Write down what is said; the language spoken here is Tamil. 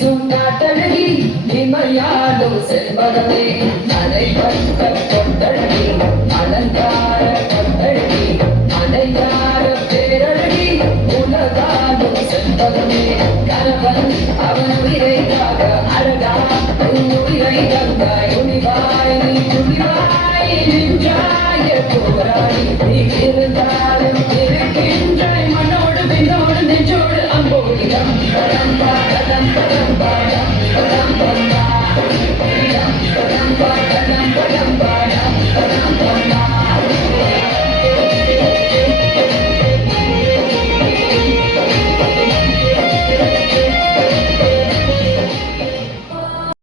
காட்டழகி இமையாடும் செல்வதமே அடைபட்ட கொட்டழகி அலங்கார கொட்டழகி அடையார பேரழகி உலகாடும் செல்வதமே கணவன் அவன் உயிரை